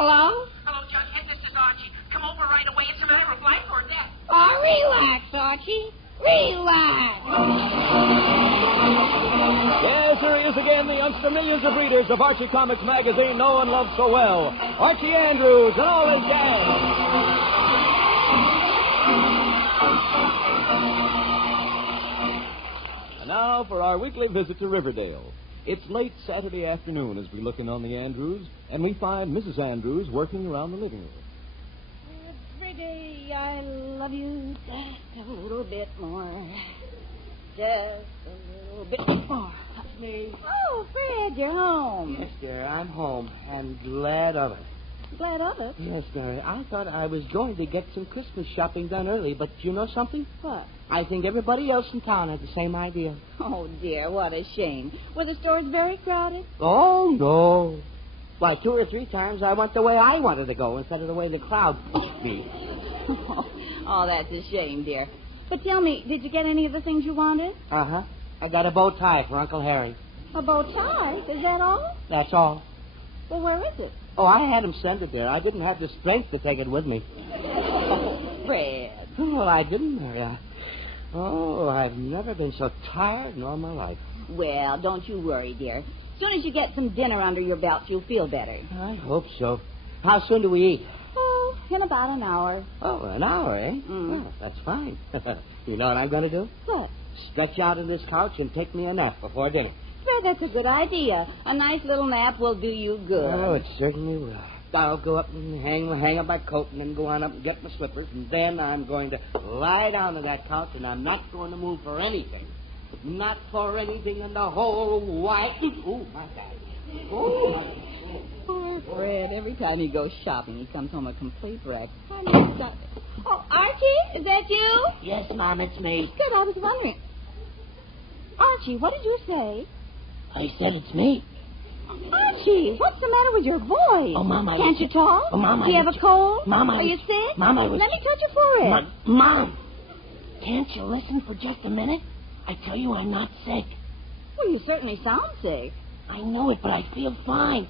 Hello? Hello, Jughead. This is Archie. Come over right away. It's a matter of life or death. Oh, relax, Archie. Relax. Yes, here he is again, the youngster millions of readers of Archie Comics magazine know and love so well. Archie Andrews and all his gang. And now for our weekly visit to Riverdale. It's late Saturday afternoon as we look in on the Andrews, and we find Mrs. Andrews working around the living room. Pretty, I love you just a little bit more. Just a little bit more. Me. Oh, Fred, you're home. Yes, dear, I'm home, and glad of it. Glad of it. Yes, Mary, I thought I was going to get some Christmas shopping done early, but you know something? What? I think everybody else in town had the same idea. Oh, dear, what a shame. Were the stores very crowded? Oh, no. Why, 2 or 3 times I went the way I wanted to go instead of the way the crowd pushed me. Oh, that's a shame, dear. But tell me, did you get any of the things you wanted? Uh-huh. I got a bow tie for Uncle Harry. A bow tie? Is that all? That's all. Well, where is it? Oh, I had him send it there. I didn't have the strength to take it with me. Fred. Oh, I didn't, Mary. I've never been so tired in all my life. Well, don't you worry, dear. As soon as you get some dinner under your belt, you'll feel better. I hope so. How soon do we eat? Oh, in about an hour. Oh, an hour, eh? Mm. Oh, that's fine. You know what I'm going to do? What? Stretch out on this couch and take me a nap before dinner. Fred, that's a good idea. A nice little nap will do you good. Oh, it certainly will. I'll go up and hang up my coat and then go on up and get my slippers, and then I'm going to lie down on that couch, and I'm not going to move for anything. Not for anything in the whole wide... Oh, my God. Oh, Poor Fred. Every time he goes shopping, he comes home a complete wreck. Oh, Archie, is that you? Yes, Mom, it's me. Good, I was wondering. Archie, what did you say? I said it's me. Archie, what's the matter with your voice? Oh, Mom, Can't you talk? Oh, Mom, Do you have a cold? Mom, Are you sick? Mom, I was... Let me touch your forehead. Mom, can't you listen for just a minute? I tell you I'm not sick. Well, you certainly sound sick. I know it, but I feel fine.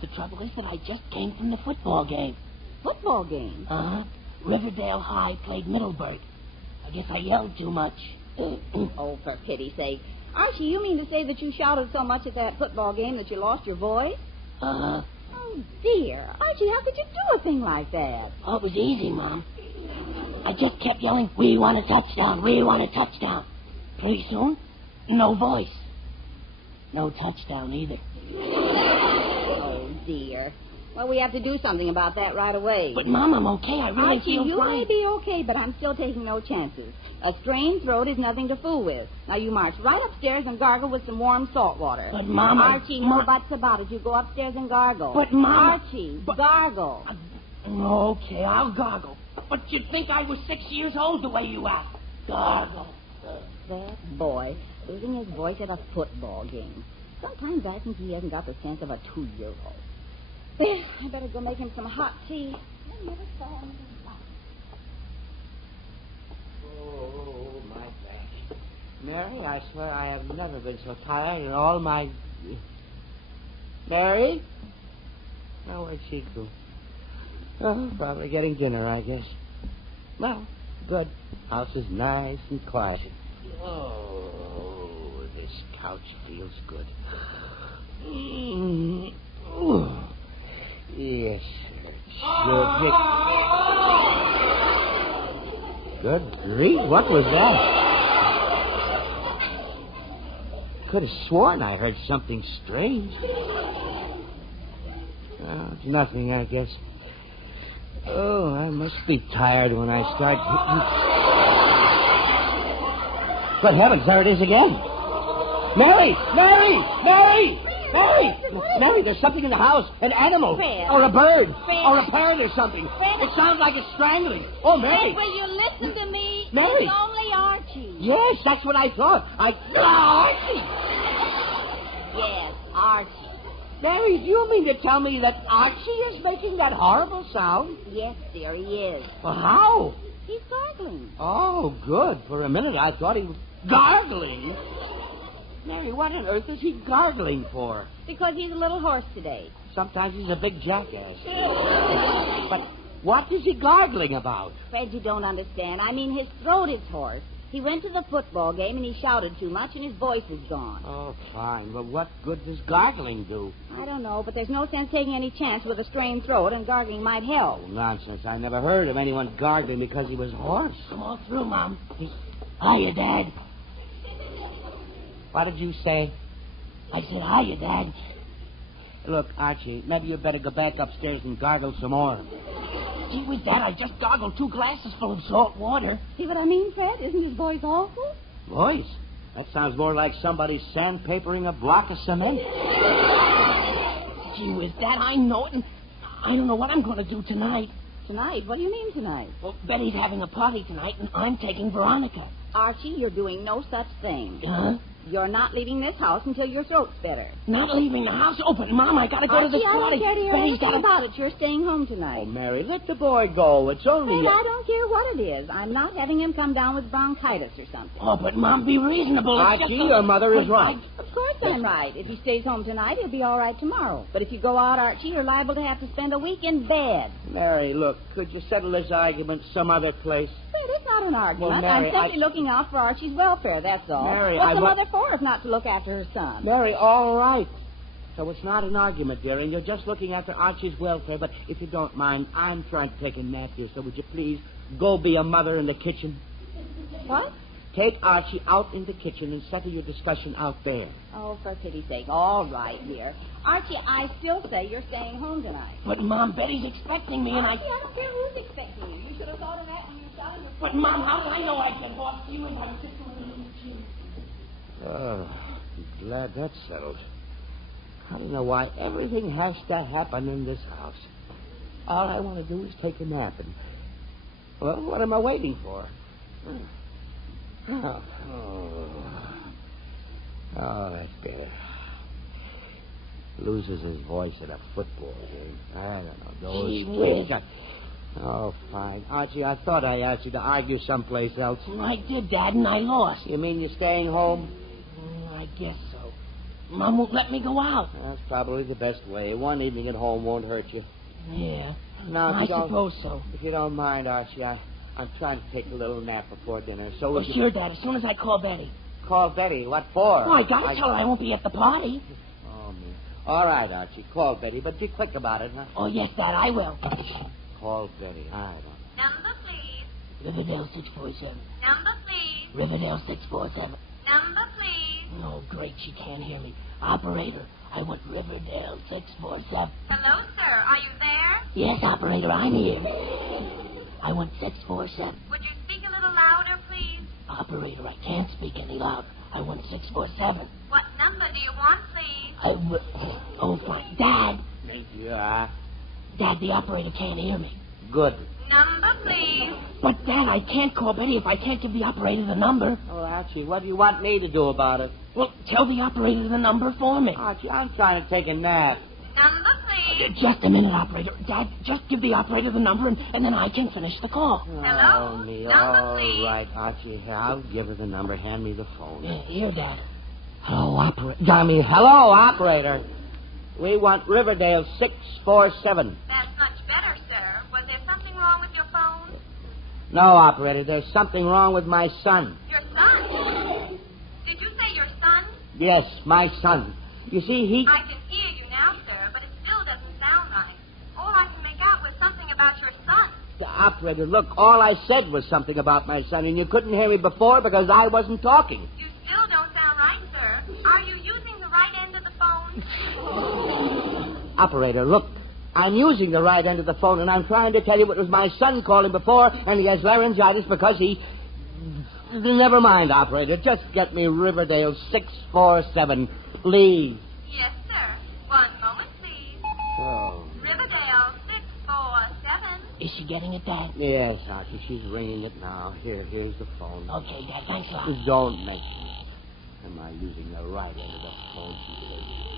The trouble is that I just came from the football game. Football game? Uh-huh. Riverdale High played Middleburg. I guess I yelled too much. Oh, for pity's sake. Archie, you mean to say that you shouted so much at that football game that you lost your voice? Uh-huh. Oh, dear. Archie, how could you do a thing like that? Oh, it was easy, Mom. I just kept yelling, "We want a touchdown, we want a touchdown." Pretty soon, no voice. No touchdown either. Oh, dear. Well, we have to do something about that right away. But, Mom, I'm okay. I really Archie, feel you fine. may be okay, but I'm still taking no chances. A strained throat is nothing to fool with. Now, you march right upstairs and gargle with some warm salt water. But, Mom... Archie, no buts about it. You go upstairs and gargle. But, Mom... Archie, gargle. Okay, I'll gargle. But you'd think I was 6 years old the way you act. Gargle. That boy, losing his voice at a football game. Sometimes I think he hasn't got the sense of a 2-year-old. Well, I better go make him some hot tea. I never saw him. Oh, my back. Mary, I swear I have never been so tired in all my... Mary? Oh, where'd she go? Oh, probably getting dinner, I guess. Well, good. House is nice and quiet. Oh, this couch feels good. Ooh. Yes, sir. Good grief, what was that? Could have sworn I heard something strange. Oh, it's nothing, I guess. Oh, I must be tired when I start... Good heavens, there it is again. Mary! Mary, there's something in the house. An animal. Fred. Or a bird. Fred. Or a parrot or something. Fred. It sounds like it's strangling. Oh, Mary. Fred, will you listen to me? Mary. It's only Archie. Yes, that's what I thought. Archie! Yes, Archie. Mary, do you mean to tell me that Archie is making that horrible sound? Yes, dear, he is. Well, how? He's gargling. Oh, good. For a minute, I thought he was gargling. Mary, what on earth is he gargling for? Because he's a little hoarse today. sometimes he's a big jackass. But what is he gargling about? Fred, you don't understand. I mean, his throat is hoarse. He went to the football game and he shouted too much and his voice was gone. Oh, fine. But what good does gargling do? I don't know, but there's no sense taking any chance with a strained throat, and gargling might help. Oh, nonsense. I never heard of anyone gargling because he was hoarse. Come on through, Mom. Hiya, Dad. What did you say? I said hiya, Dad. Look, Archie, maybe you'd better go back upstairs and gargle some more. Gee whiz, Dad, I just gargled 2 glasses full of salt water. See what I mean, Fred? Isn't his voice awful? Voice? That sounds more like somebody sandpapering a block of cement. Gee whiz, Dad, I know it, and I don't know what I'm going to do tonight. Tonight? What do you mean tonight? Well, Betty's having a party tonight, and I'm taking Veronica. Archie, you're doing no such thing. Huh? You're not leaving this house until your throat's better. Not leaving the house open. Mom, I got to go to this Archie, party. I don't care to hear Betty's anything got about it. You're staying home tonight. Oh, Mary, let the boy go. It's only... Fred, I don't care what it is. I'm not having him come down with bronchitis or something. Oh, but Mom, be reasonable. It's Archie, just your mother is right. Of course I'm right. If he stays home tonight, he'll be all right tomorrow. But if you go out, Archie, you're liable to have to spend a week in bed. Mary, look, could you settle this argument some other place? Fred, it's not an argument. Well, Mary, I'm simply looking out for Archie's welfare, that's all. Mary, What's I the wa- mother for if not to look after her son? Mary, all right. So it's not an argument, dear, and you're just looking after Archie's welfare. But if you don't mind, I'm trying to take a nap here, so would you please go be a mother in the kitchen? What? Take Archie out in the kitchen and settle your discussion out there. Oh, for pity's sake. All right, dear. Archie, I still say you're staying home tonight. But, Mom, Betty's expecting me, and Archie, I don't care who's expecting you. You should have thought of that when you were selling your... But, Mom, how do I know I can walk to you if I'm sitting in the chair? Oh, I'm glad that's settled. I don't know why everything has to happen in this house. All I want to do is take a nap and... Well, what am I waiting for? Oh, that's better. Loses his voice at a football game. I don't know. Gee Those whiz. Oh, fine. Archie, I thought I asked you to argue someplace else. I did, Dad, and I lost. You mean you're staying home? I guess so. Mom won't let me go out. That's probably the best way. One evening at home won't hurt you. Yeah, Now, if I you don't- suppose so. If you don't mind, Archie, I'm trying to take a little nap before dinner. So Well, would you sure, Dad, as soon as I call Betty. call Betty? What for? Oh, I gotta tell her I won't be at the party. Oh, man. All right, Archie, call Betty, but be quick about it, huh? Oh, yes, Dad, I will. Call Betty. I don't. Number, please. Riverdale 647. Number, please. Riverdale 647. Number, please. Oh, great, she can't hear me. Operator, I want Riverdale 647. Hello, sir. Are you there? Yes, operator, I'm here. I want 647. Would you speak a little louder, please? Operator, I can't speak any louder. I want 647. What number do you want, please? Oh, fine. Dad, Yeah. Dad, the operator can't hear me. Good. Number, please. But, Dad, I can't call Betty if I can't give the operator the number. Oh, Archie, what do you want me to do about it? Well, tell the operator the number for me. Archie, I'm trying to take a nap. Number, please. Just a minute, operator. Dad, just give the operator the number, and then I can finish the call. Hello? Oh, me. Number, All please. right, Archie. Here, I'll give her the number. Hand me the phone. Here, Dad. Hello, operator. Hello, operator. We want Riverdale 647. That's much better, sir. Was there something wrong with your phone? No, operator. There's something wrong with my son. Your son? Did you say your son? Yes, my son. You see, he... I can hear you now, sir, but it still doesn't sound right. All I can make out was something about your son. The operator, look, all I said was something about my son, and you couldn't hear me before because I wasn't talking. You still don't sound right, sir. Are you using the right end of the phone? Operator, look, I'm using the right end of the phone, and I'm trying to tell you it was my son calling before, and he has laryngitis because he... Never mind, operator. Just get me Riverdale 647, please. Yes, sir. One moment, please. Oh. Riverdale 647. Is she getting it, Dad? Yes, Archie, she's ringing it now. Here's the phone. Okay, Dad, thanks a lot. Don't make me. Am I using the right end of the phone?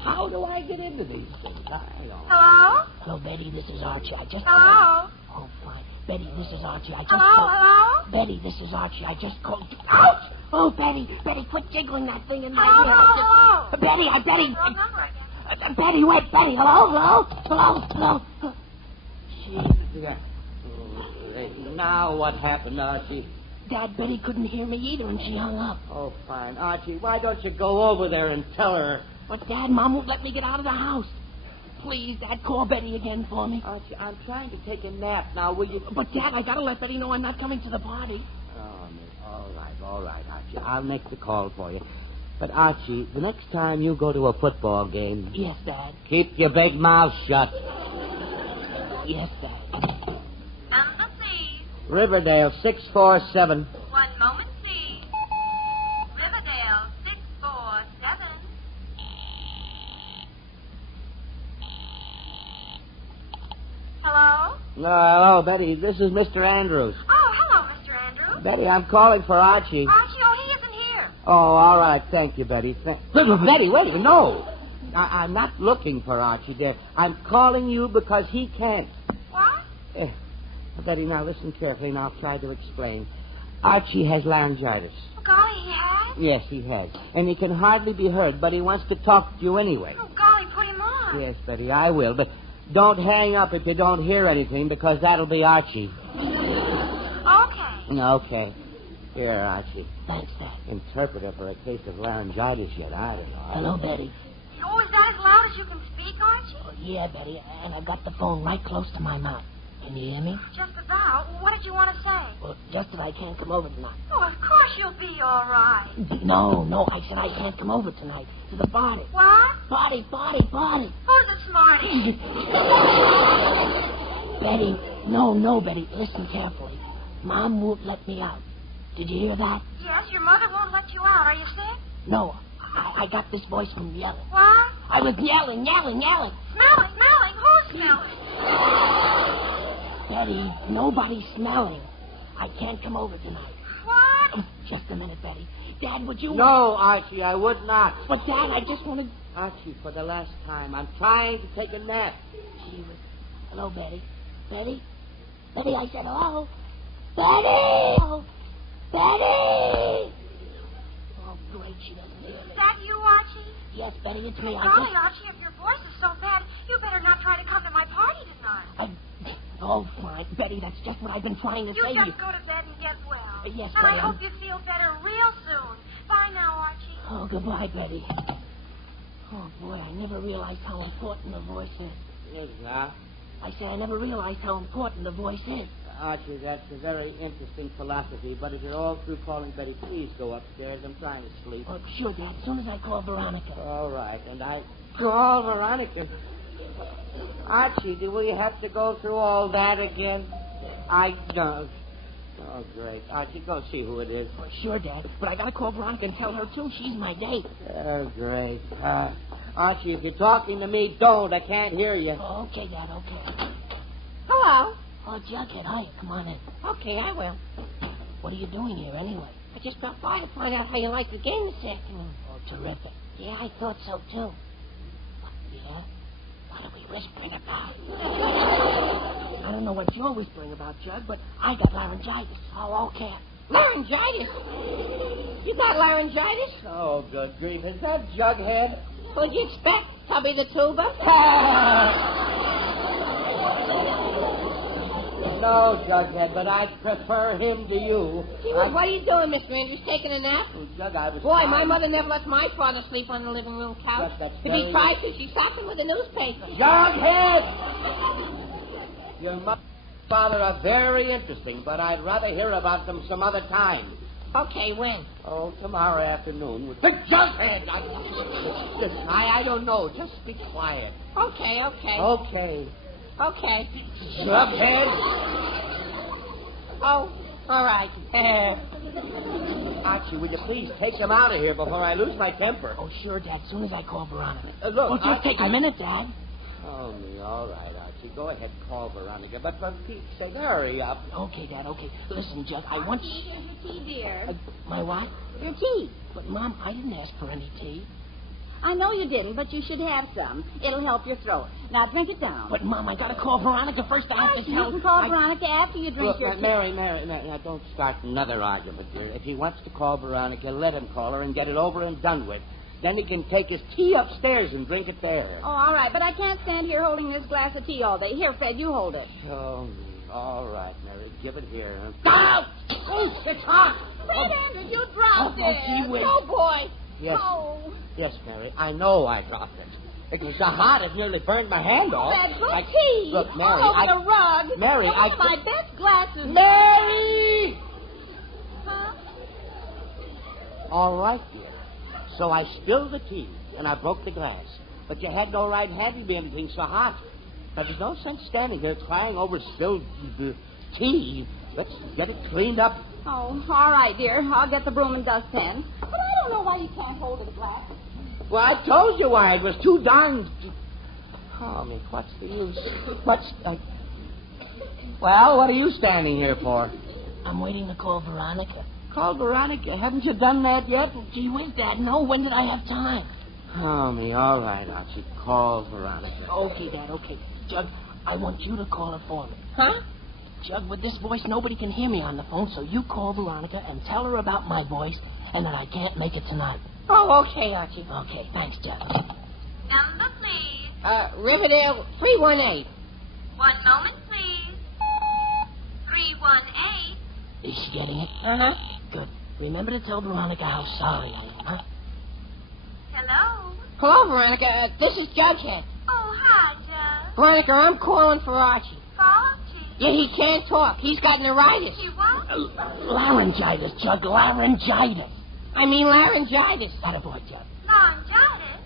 How do I get into these things? I don't know. Hello? Hello, Betty, this is Archie. I just Hello? called. Oh, fine. Betty, this is Archie. I just Hello? called. Hello? Betty, this is Archie. I just called. Ouch! Oh, Betty, quit jiggling that thing in my Hello? ear. Hello? Betty, Wrong number again. Betty, wait, Betty. Hello. Yeah. Now what happened, Archie? Dad, Betty couldn't hear me either, and she hung up. Oh, fine. Archie, why don't you go over there and tell her? But, Dad, Mom won't let me get out of the house. Please, Dad, call Betty again for me. Archie, I'm trying to take a nap now. Will you? But, Dad, I gotta let Betty know I'm not coming to the party. Oh, all right, Archie. I'll make the call for you. But, Archie, the next time you go to a football game... Yes, Dad. Keep your big mouth shut. Yes, Dad. Number, please. Riverdale, 647. 1 moment, please. Riverdale, 647. Hello? Hello, Betty. This is Mr. Andrews. Oh, hello, Mr. Andrews. Betty, I'm calling for Archie. Archie, oh, he isn't here. Oh, all right. Thank you, Betty. Betty, wait. No. I'm not looking for Archie, dear. I'm calling you because he can't. What? Betty, now listen carefully, and I'll try to explain. Archie has laryngitis. Oh, golly, he has? Yes, he has. And he can hardly be heard, but he wants to talk to you anyway. Oh, golly, put him on. Yes, Betty, I will. But don't hang up if you don't hear anything, because that'll be Archie. Okay. Okay. Here, Archie. Thanks, Dad. Interpreter for a case of laryngitis yet. I don't know. Hello, Betty. Oh, is that as loud as you can speak, Archie? Oh, yeah, Betty, and I got the phone right close to my mouth. Can you hear me? Just about. What did you want to say? Well, just that I can't come over tonight. Oh, of course you'll be all right. No, I said I can't come over tonight to the party. What? Party. Who's the smarty? Betty, no, Betty, listen carefully. Mom won't let me out. Did you hear that? Yes, your mother won't let you out. Are you sick? No, I got this voice from yelling. What? I was yelling. Smelling? Who's smelling? Betty, nobody's smelling. I can't come over tonight. What? Just a minute, Betty. Dad, would you... No, Archie, I would not. But, Dad, I just wanted... Archie, for the last time, I'm trying to take a nap. Gee whiz. Hello, Betty. Betty? Betty, I said hello. Betty! Betty! Oh, great, she doesn't hear me. Is that you, Archie? Yes, Betty, it's me. Golly, Archie, if your voice is so bad, you better not try to come to my party tonight. Oh, fine. Betty, that's just what I've been trying to say. You just go to bed and get well. Yes, and Betty. I hope you feel better real soon. Bye now, Archie. Oh, goodbye, Betty. Oh, boy, I never realized how important the voice is. Yes, sir. I say I never realized how important the voice is. Archie, that's a very interesting philosophy, but if you're all through calling Betty, please go upstairs. I'm trying to sleep. Oh, sure, Dad. As soon as I call Veronica. All right, and I call Veronica. Archie, do we have to go through all that again? I don't. Oh, great. Archie, go see who it is. Oh, sure, Dad. But I gotta call Veronica and tell her, too. She's my date. Oh, great. Archie, if you're talking to me, don't. I can't hear you. Oh, okay, Dad, okay. Hello. Oh, Jughead, hiya. Come on in. Okay, I will. What are you doing here, anyway? I just dropped by to find out how you like the game this afternoon. Oh, terrific. Yeah, I thought so, too. Yeah? What are we whispering about? I don't know what you're whispering about, Jug, but I got laryngitis. Oh, okay. Laryngitis? You got laryngitis? Oh, good grief. Is that Jughead? What'd you expect? Tubby the Tuba? No, Jughead, but I prefer him to you. Gee, what are you doing, Mr. Andrews? Taking a nap? Oh, Jug, I was Boy, trying- my mother never lets my father sleep on the living room couch. But that's If very- he tries to, she stops him with a newspaper. Jughead! Your mother and father are very interesting, but I'd rather hear about them some other time. Okay, when? Oh, tomorrow afternoon. With... Hey, Jughead! Listen, I don't know. Just be quiet. Okay. Okay. Okay. Jughead! Oh, all right. Archie, will you please take them out of here before I lose my temper? Oh, sure, Dad. As soon as I call Veronica. Look, Well, just take a minute, Dad. Oh, all right, Archie. Go ahead and call Veronica. But for Pete's sake, hurry up. Okay, Dad, okay. Listen, Jug, I want... Tea, dear. My what? Your tea. But, Mom, I didn't ask for any tea. I know you didn't, but you should have some. It'll help your throat. Now drink it down. But, Mom, I gotta call Veronica first. I have to You tell... can call I- Veronica after you drink Look, your tea. Mary, now don't start another argument, dear. If he wants to call Veronica, let him call her and get it over and done with. Then he can take his tea upstairs and drink it there. Oh, all right, but I can't stand here holding this glass of tea all day. Here, Fred, you hold it. Oh, all right, Mary. Give it here. Huh? Oh, it's hot. Fred Andrews, you dropped it. Gee whiz. No, boy. Yes. Oh. Yes, Mary. I know I dropped it. It was so hot it nearly burned my hand off. That good tea. Look, Mary, all over the rug. Mary, and one of my best glasses. Mary! Huh? All right, dear. So I spilled the tea, and I broke the glass. But you had no right handing me anything so hot. Now, there's no sense standing here crying over spilled tea. Let's get it cleaned up. Oh, all right, dear. I'll get the broom and dustpan. But I don't know why you can't hold the glass. Well, I told you why. It was too darn... Oh, Mick, what's the use? Well, what are you standing here for? I'm waiting to call Veronica. Call Veronica. Haven't you done that yet? Gee whiz, Dad, no. When did I have time? Oh, me, all right, Archie. Call Veronica. Okay, Dad, okay. Jug, I want you to call her for me. Huh? Jug, with this voice, nobody can hear me on the phone, so you call Veronica and tell her about my voice and that I can't make it tonight. Oh, okay, Archie. Okay, thanks, Jug. Number, please. Riverdale 318. One moment, please. 318. Is she getting it? Uh-huh. Good. Remember to tell Veronica how sorry I am, huh? Hello. Hello, Veronica. This is Jughead. Oh, hi, Jug. Veronica, I'm calling for Archie. Archie. Yeah, he can't talk. He's got neuritis. You what? Laryngitis, Jug, laryngitis. I mean laryngitis. Attaboy, Jug. Laryngitis?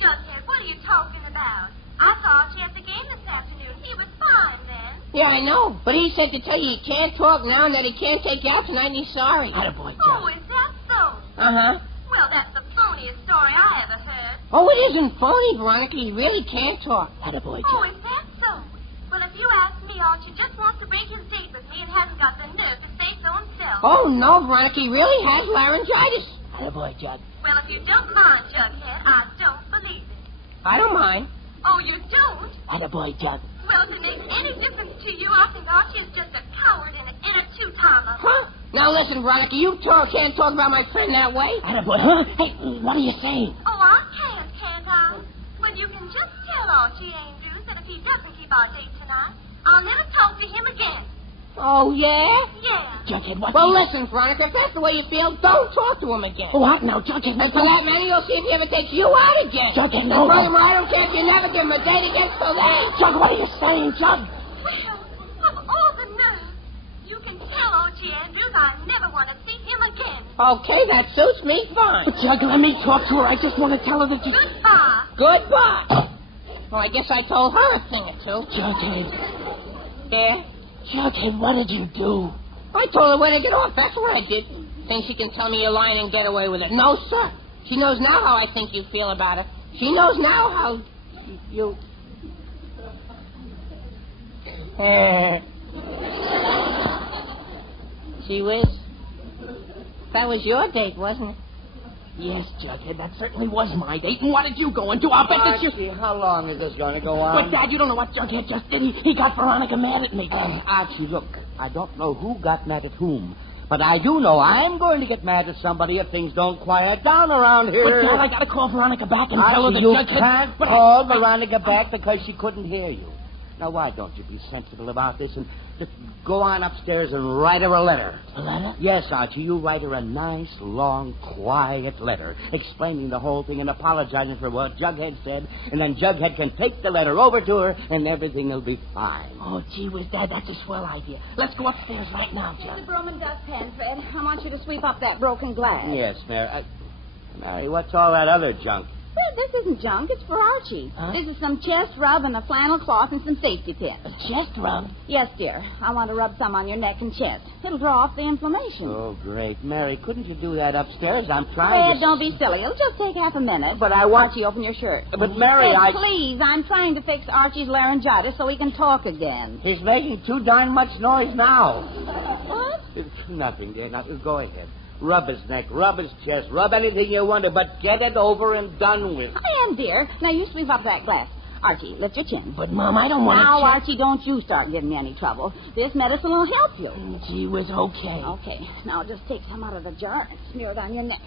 Jughead, what are you talking about? I saw Archie at the game this afternoon. He was fine then. Yeah, I know. But he said to tell you he can't talk now and that he can't take you out tonight and he's sorry. Attaboy, Oh, Jug. is that so? Uh-huh. Well, that's the phoniest story I ever heard. Oh, it isn't phony, Veronica. He really can't talk. Attaboy, Oh, Jug. is that so? Well, if you ask me, Archie just wants to break his date with me and hasn't got the nerve to say so himself. Oh, no, Veronica. He really has laryngitis. Attaboy, Jug. Well, if you don't mind, Jughead, I don't believe it. I don't mind. Oh, you don't? Attaboy, Jug. Well, if it makes any difference to you, I think Archie is just a coward and an inner two-timer. Huh? Now, listen, Veronica. You can't talk about my friend that way. Attaboy, huh? Hey, what are you saying? Oh, I can't I? Well, you can just tell Archie Andrews that if he doesn't keep our date tonight, I'll never talk to him again. Oh, yeah? Yeah. Jughead, what? Well, listen, Veronica. If that's the way you feel, don't talk to him again. What now, Jughead? And for that matter, you'll see if he ever takes you out again. Jughead, And no. furthermore, I don't care if you never give him a date again till then. Jug, what are you saying, Jug? Well, of all the nerve, you can tell Archie Andrews I never want to see him again. Okay, that suits me fine. Jug, let me talk to her. I just want to tell her that you... Goodbye. Goodbye. Well, I guess I told her a thing or two. Jughead. Yeah? Jughead, what did you do? I told her where to get off. That's what I did. Think she can tell me you're lying and get away with it. No, sir. She knows now how I think you feel about her. She knows now how you... Gee whiz. That was your date, wasn't it? Yes, Jughead, that certainly was my date. And what did you go and do? I'll bet that you... Archie, how long is this going to go on? But, Dad, you don't know what Jughead just did. He got Veronica mad at me. Archie, look, I don't know who got mad at whom, but I do know I'm going to get mad at somebody if things don't quiet down around here. But, Dad, I got to call Veronica back and tell her Archie, that you Jughead... can't call Veronica back because she couldn't hear you. Now, why don't you be sensible about this and just go on upstairs and write her a letter? A letter? Yes, Archie, you write her a nice, long, quiet letter explaining the whole thing and apologizing for what Jughead said, and then Jughead can take the letter over to her and everything will be fine. Oh, gee whiz, Dad, that's a swell idea. Let's go upstairs right now, The Jug. broom and dustpan, Fred. I want you to sweep up that broken glass. Yes, Mary. Mary, what's all that other junk? Fred, this isn't junk. It's for Archie. Huh? This is some chest rub and a flannel cloth and some safety pins. A chest rub? Yes, dear. I want to rub some on your neck and chest. It'll draw off the inflammation. Oh, great. Mary, couldn't you do that upstairs? I'm trying Fred, to... don't be silly. It'll just take half a minute. But I want... Archie, open your shirt. But, Mary, Fred, I... please, I'm trying to fix Archie's laryngitis so he can talk again. He's making too darn much noise now. What? Nothing, dear. Nothing. Go ahead. Rub his neck, rub his chest, rub anything you want to, but get it over and done with. I am, dear. Now, you sweep up that glass. Archie, lift your chin. But, Mom, I don't want to... Now, Archie, don't you start giving me any trouble. This medicine will help you. Gee whiz, okay. Okay. Now, just take some out of the jar and smear it on your neck.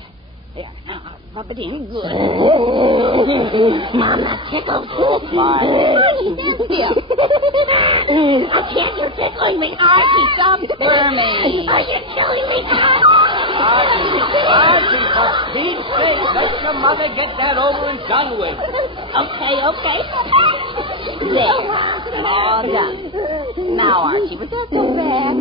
There, now, rub it in good. Mom, that tickles. Oh, fine. Archie, stand still. I can't. You're tickling me. Archie, Stop squirming. Are you killing me, Archie, for Pete's sake, let your mother get that over and done with. Okay. There. All done. Now, Archie, was that so bad?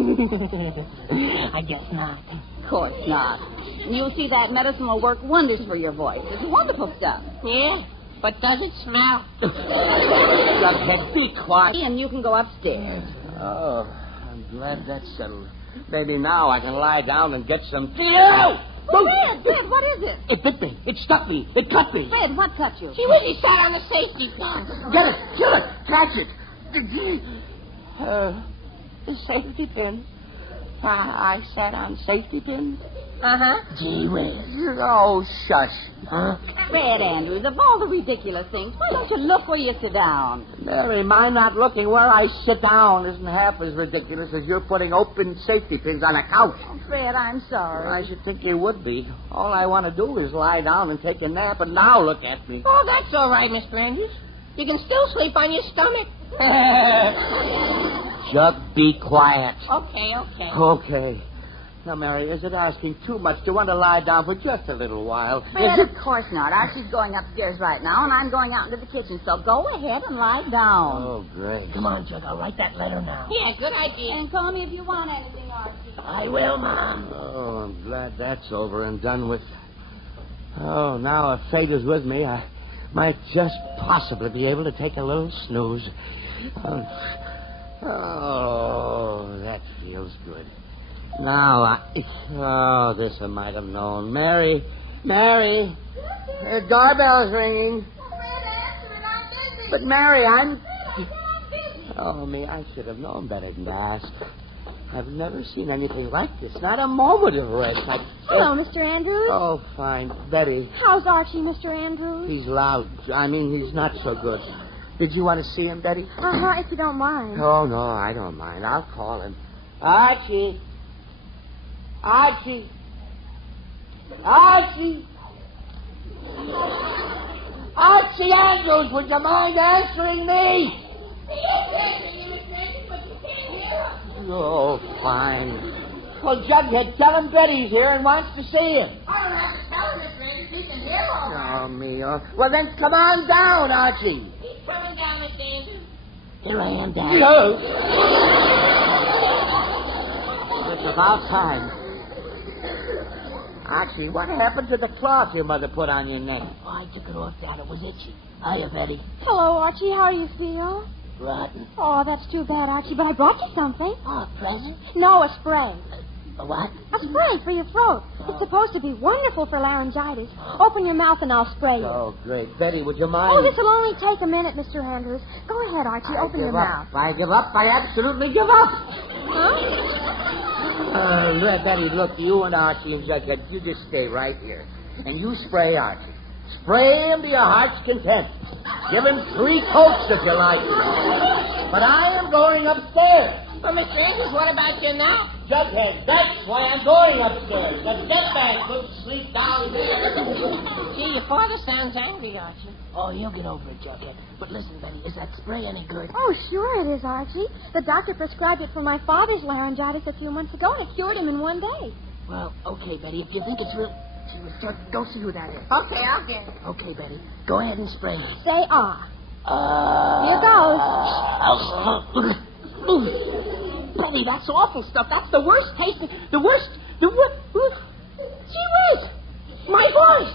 I guess not. Of course not. And you'll see that medicine will work wonders for your voice. It's wonderful stuff. Yeah, but does it smell? Jughead, be quiet. And you can go upstairs. Oh, I'm glad that's settled. Maybe now I can lie down and get some tea. Ow! Fred, what is it? It bit me. It stuck me. It cut me. Fred, what cut you? She really sat on the safety pin. Get it. Kill it. Catch it. The safety pin. I sat on safety pins. Uh-huh. Gee whiz. Oh, shush. Huh? Fred Andrews, of all the ridiculous things, why don't you look where you sit down? Mary, my not looking where I sit down isn't half as ridiculous as you're putting open safety pins on a couch. Oh, Fred, I'm sorry. I should think you would be. All I want to do is lie down and take a nap, and now look at me. Oh, that's all right, Mr. Andrews. You can still sleep on your stomach. Jug, be quiet. Okay. Okay. Now, Mary, is it asking too much to want to lie down for just a little while? Fred, of course not. Archie's going upstairs right now, and I'm going out into the kitchen, so go ahead and lie down. Oh, great. Come on, Jug. I'll write that letter now. Yeah, good idea. And call me if you want anything, Archie. I will, Mom. Oh, I'm glad that's over and done with. Oh, now if fate is with me, I might just possibly be able to take a little snooze. Oh, that feels good. Now, this I might have known. Mary, doorbell's ringing. But Mary, Oh, me, I should have known better than to ask. I've never seen anything like this. Not a moment of rest. Hello, Mr. Andrews. Oh, fine. Betty. How's Archie, Mr. Andrews? He's loud. He's not so good. Did you want to see him, Betty? If you don't mind. Oh, no, I don't mind. I'll call him. Archie. Archie Andrews, would you mind answering me? Oh, fine. Well, Jughead, tell him Betty's here and wants to see him. I don't have to tell him, Mr. Andrews. He can hear all right. Oh, me. Well, then come on down, Archie. He's coming down, Mr. Andrews. Here I am, Dad. It's about time. Archie, what happened to the cloth your mother put on your neck? Oh, I took it off, Dad. It was itchy. Hiya, Betty. Hello, Archie. How do you feel? Rotten. Oh, that's too bad, Archie, but I brought you something. Oh, a present? No, a spray. A what? A spray for your throat. It's supposed to be wonderful for laryngitis. Open your mouth and I'll spray you. Oh, great. Betty, would you mind? Oh, this will only take a minute, Mr. Andrews. Go ahead, Archie. Open your mouth. I give up. I absolutely give up. Huh? Betty, look, you and Archie and Jughead, you just stay right here. And you spray Archie. Spray him to your heart's content. Give him 3 coats if you like. But I am going upstairs. Well, Mr. Andrews, what about you now? Jughead, that's why I'm going upstairs. Now get back. Couldn't sleep down here. Gee, your father sounds angry, Archie. Oh, he'll get over it, Jughead. But listen, Betty, is that spray any good? Oh, sure it is, Archie. The doctor prescribed it for my father's laryngitis a few months ago, and it cured him in one day. Well, okay, Betty, if you think it's real... Go see who that is. Okay, I'll get it. Okay, Betty. Go ahead and spray me. Say ah. Here goes. Betty, that's awful stuff. That's the worst taste. The worst. Gee whiz! My voice!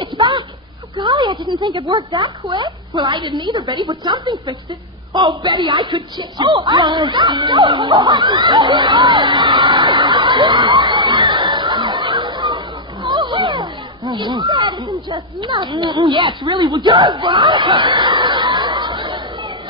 It's back. Oh, golly, I didn't think it worked that quick. Well, I didn't either, Betty, but something fixed it. Oh, Betty, I could kiss you. Oh, Archie, that isn't just nothing. Yeah, it's really...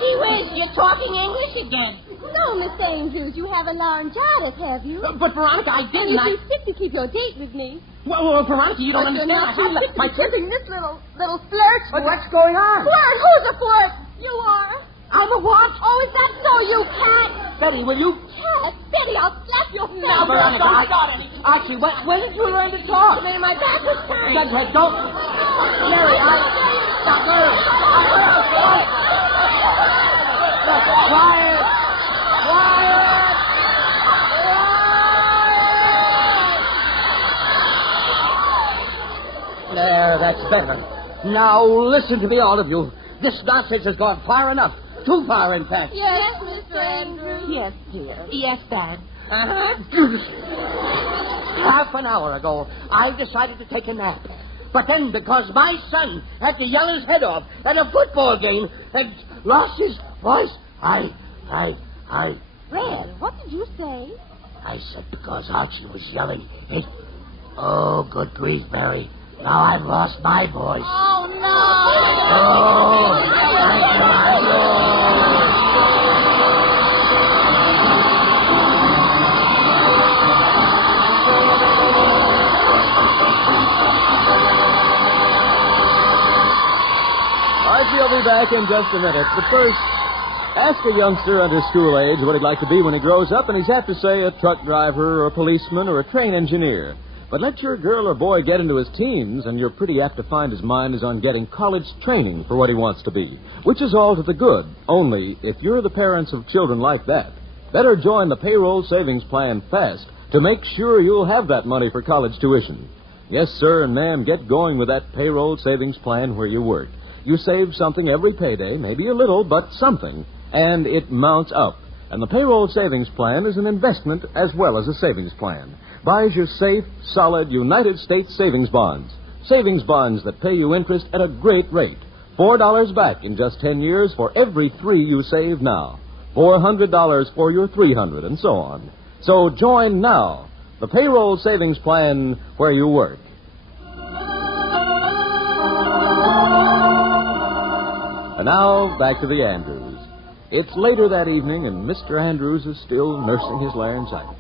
Gee whiz, you're talking English again. No, Miss Andrews, you haven't laryngitis, have you? But, Veronica, I And didn't. you'd be sick to keep your date with me. Well, Veronica, you don't understand. I have my kissing this little flirt. What's going on? Flirt? Who's a flirt? You are. I'm a what? Oh, is that so, you cat? Betty, will you? Tell us, Betty, I'll slap your face. Now, Veronica, Archie, when did you learn to talk? The minute my back was turned. Jughead, don't. Jerry, Sucker! Look, quiet! There, that's better. Now, listen to me, all of you. This nonsense has gone far enough. Too far, in fact. Yes, Mr. Andrews. Yes, dear. Yes, Dad. Half an hour ago, I decided to take a nap. But then, because my son had to yell his head off at a football game and lost his voice, Fred, what did you say? I said because Archie was yelling. Hey, oh, good grief, Mary. Now I've lost my voice. Oh, no. Oh, thank you, Archie will be back in just a minute. But first, ask a youngster under school age what he'd like to be when he grows up, and he's apt to say a truck driver or a policeman or a train engineer. But let your girl or boy get into his teens, and you're pretty apt to find his mind is on getting college training for what he wants to be, which is all to the good. Only, if you're the parents of children like that, better join the payroll savings plan fast to make sure you'll have that money for college tuition. Yes, sir and ma'am, get going with that payroll savings plan where you work. You save something every payday, maybe a little, but something, and it mounts up. And the payroll savings plan is an investment as well as a savings plan. Buys you safe, solid United States savings bonds. Savings bonds that pay you interest at a great rate. $4 back in just 10 years for every $3 you save now. $400 for your $300, and so on. So join now. The payroll savings plan where you work. And now, back to the Andrews. It's later that evening, and Mr. Andrews is still nursing his laryngitis.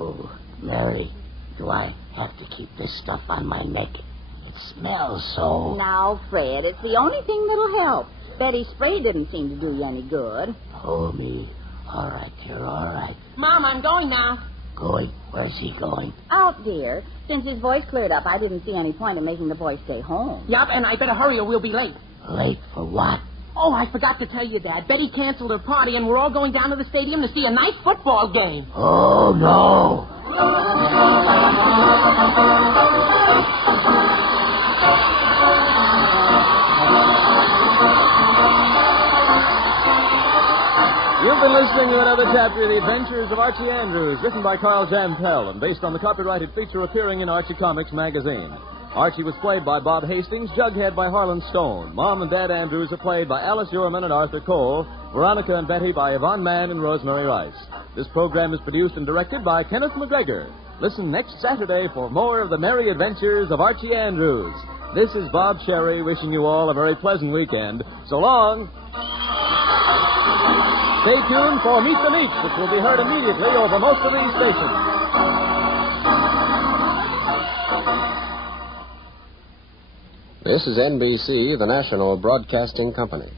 Oh, Mary, do I have to keep this stuff on my neck? It smells so. Now, Fred, it's the only thing that'll help. Betty's spray didn't seem to do you any good. Oh, me. All right, dear, all right. Mom, I'm going now. Going? Where's he going? Out, dear. Since his voice cleared up, I didn't see any point in making the boy stay home. Yup, and I better hurry or we'll be late. Late for what? Oh, I forgot to tell you, Dad. Betty canceled her party, and we're all going down to the stadium to see a nice football game. Oh, no. You've been listening to another chapter of The Adventures of Archie Andrews, written by Carl Jampel and based on the copyrighted feature appearing in Archie Comics magazine. Archie was played by Bob Hastings, Jughead by Harlan Stone. Mom and Dad Andrews are played by Alice Uhrman and Arthur Cole, Veronica and Betty by Yvonne Mann and Rosemary Rice. This program is produced and directed by Kenneth McGregor. Listen next Saturday for more of the merry adventures of Archie Andrews. This is Bob Sherry wishing you all a very pleasant weekend. So long. Stay tuned for Meet the Meats, which will be heard immediately over most of these stations. This is NBC, the national broadcasting company.